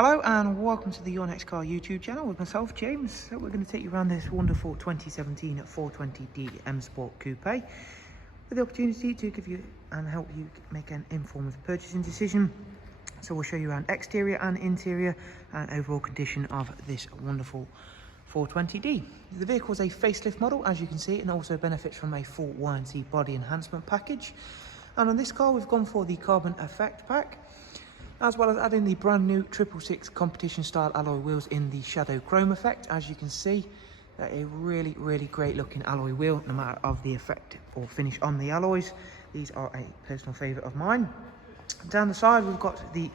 Hello and welcome to the Your Next Car YouTube channel with myself, James. So we're going to take you around this wonderful 2017 420D M Sport Coupe with the opportunity to give you and help you make an informed purchasing decision. So we'll show you around exterior and interior and overall condition of this wonderful 420D. The vehicle is a facelift model, as you can see, and also benefits from a full YNC body enhancement package. And on this car we've gone for the carbon effect pack, as well as adding the brand new 666 competition style alloy wheels in the shadow chrome effect. As you can see, they're a really great looking alloy wheel, no matter of the effect or finish on the alloys. These are a personal favourite of mine. Down the side we've got the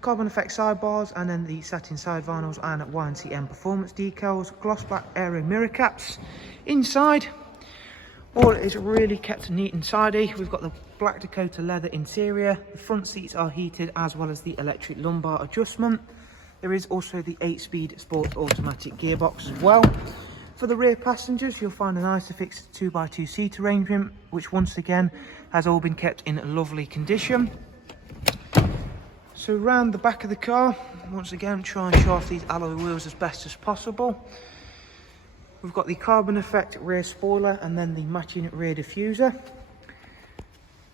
carbon effect sidebars, and then the satin side vinyls and YNC performance decals, gloss black aero mirror caps. Inside, all is really kept neat and tidy. We've got the black Dakota leather interior. The front seats are heated, as well as the electric lumbar adjustment. There is also the 8-speed sport automatic gearbox as well. For the rear passengers, you'll find an Isofix 2x2 seat arrangement, which once again has all been kept in lovely condition. So around the back of the car, once again, try and show off these alloy wheels as best as possible. We've got the carbon effect rear spoiler and then the matching rear diffuser.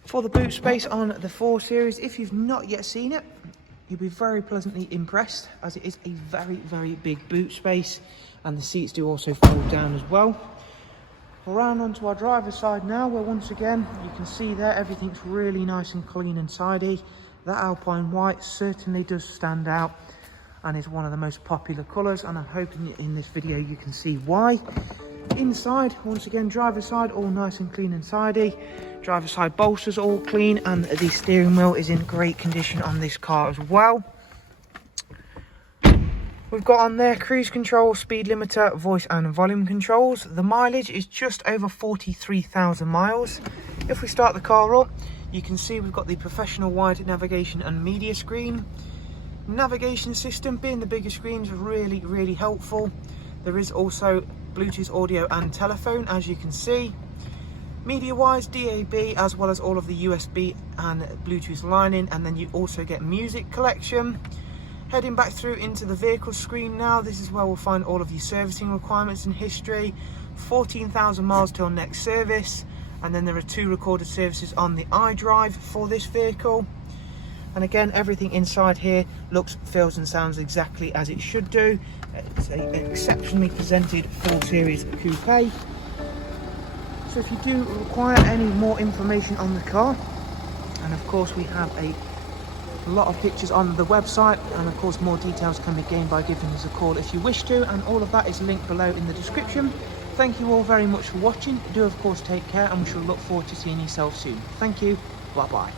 For the boot space on the 4 Series, if you've not yet seen it, you'll be very pleasantly impressed, as it is a very big boot space, and the seats do also fold down as well. Around onto our driver's side now, where once again you can see there everything's really nice and clean and tidy. That Alpine white certainly does stand out and is one of the most popular colours, and I'm hoping in this video you can see why. Inside, once again, driver's side all nice and clean and tidy. Driver's side bolsters all clean, and the steering wheel is in great condition on this car as well. We've got on there cruise control, speed limiter, voice and volume controls. The mileage is just over 43,000 miles. If we start the car up, you can see we've got the professional wide navigation and media screen. Navigation system, being the bigger screens, are really helpful. There is also Bluetooth audio and telephone, as you can see. Media wise, DAB, as well as all of the USB and Bluetooth lining, and then you also get music collection. Heading back through into the vehicle screen now, this is where we'll find all of your servicing requirements and history. 14,000 miles till next service, and then there are 2 recorded services on the iDrive for this vehicle. And again, everything inside here looks, feels and sounds exactly as it should do. It's an exceptionally presented 4 Series coupe. So if you do require any more information on the car, and of course we have a lot of pictures on the website, and of course more details can be gained by giving us a call if you wish to, and all of that is linked below in the description. Thank you all very much for watching. Do of course take care, and we shall look forward to seeing yourself soon. Thank you. Bye bye.